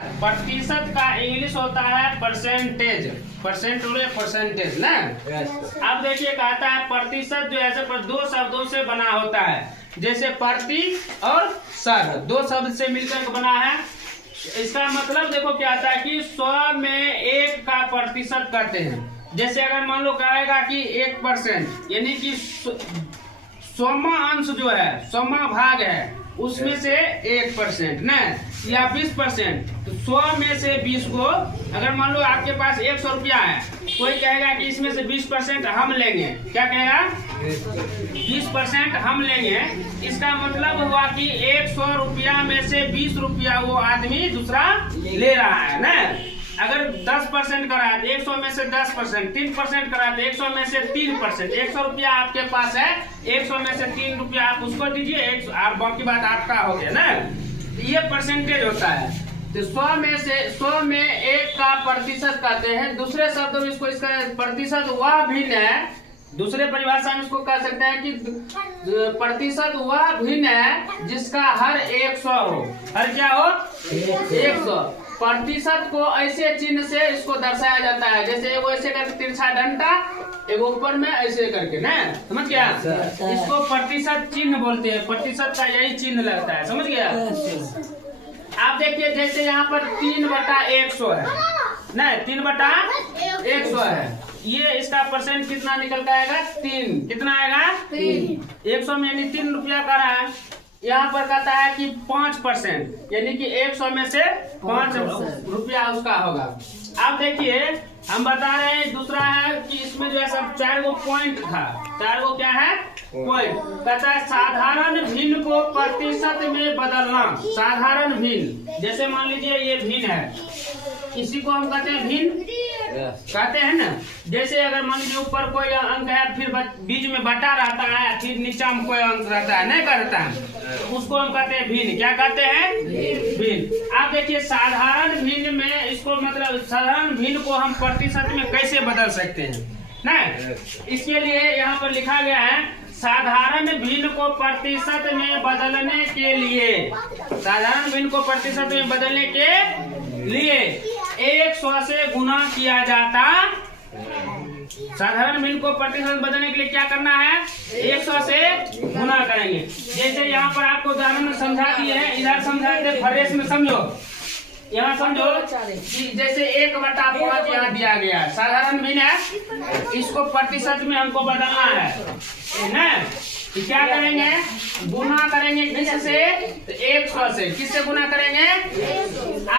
प्रतिशत का इंग्लिश होता है परसेंटेज, परसेंटेज ना। अब देखिए कहता है प्रतिशत जो है पर दो शब्दों से बना होता है, जैसे प्रति और शत दो शब्द से मिलकर बना है। इसका मतलब देखो क्या आता है कि 100 में 1 का प्रतिशत करते हैं। जैसे अगर मान लो कहेगा कि 1% यानी कि 100वां अंश जो है 100वां भाग है उसमें से 1% ना, या 20%। तो 100 में से 20 को, अगर मान लो आपके पास 100 रुपया है, कोई कहेगा कि इसमें से 20% हम लेंगे। क्या कहेगा? 20% हम लेंगे। इसका मतलब हुआ कि 100 रुपया में से 20 रुपया वो आदमी दूसरा ले रहा है ना। अगर 10% करा है तो 100 में से 10%, 3% करा तो 100 में से 3%। 100 रुपया आपके पास है, 100 में से 3 रुपया आप उसको दीजिए, आप बाकी बात आपका हो गया ना। ये परसेंटेज होता है। तो 100 में 1 का प्रतिशत कहते हैं। दूसरे शब्दों में इसका प्रतिशत वह भिन्न है। दूसरे परिभाषा में इसको कह सकते हैं कि प्रतिशत वह भिन्न है जिसका हर 100 हो। हर क्या हो? 100। प्रतिशत को ऐसे चिन्ह से इसको दर्शाया जाता है, जैसे वो ऐसे करके तिरछा डंडा, एक ऊपर में ऐसे करके ना, समझ गया? इसको प्रतिशत चिन्ह बोलते हैं। प्रतिशत का यही चिन्ह लगता है, समझ गया? आप देखिए जैसे यहाँ पर 3/100 है ना, 3/100 है। ये इसका परसेंट कितना निकल के आएगा? 3। कितना आएगा? 3। 100 में यानी 3 रुपया का रहा है। यहाँ पर कहता है कि 5%, यानी कि 100 में से 5 रुपया उसका होगा। अब देखिए हम बता रहे हैं, दूसरा है कि इसमें जो है सब 4 गो पॉइंट था। 4 गो क्या है? पॉइंट। कहता है साधारण भिन्न को प्रतिशत में बदलना। साधारण भिन्न, जैसे मान लीजिए ये भिन्न है, इसी को हम कहते हैं भिन्न कहते हैं ना। जैसे अगर मान लीजिए ऊपर कोई अंक है, फिर बीच में बटा रहता है, फिर नीचा में कोई अंक रहता है, नहीं करता है, तो उसको हम कहते हैं भिन्न। क्या कहते हैं? भिन्न। आप देखिए साधारण भिन्न में इसको मतलब साधारण भिन्न को हम प्रतिशत में कैसे बदल सकते हैं ना। इसके लिए यहाँ पर लिखा गया है, साधारण भिन्न को प्रतिशत में बदलने के लिए, साधारण भिन्न को प्रतिशत में बदलने के लिए 100 से गुना किया जाता। साधारण भिन्न को प्रतिशत बदलने के लिए क्या करना है? 100 से गुना करेंगे। जैसे यहाँ पर आपको उदाहरण में समझा दिए हैं, इधर समझाते फरेस में समझो। यहाँ समझो कि जैसे 1/5 यहाँ दिया गया है, साधारण भिन्न है, इसको प्रतिशत में हमको बदलना है ना। तो क्या करेंगे? गुना करेंगे किससे? 100 से। किससे गुना करेंगे?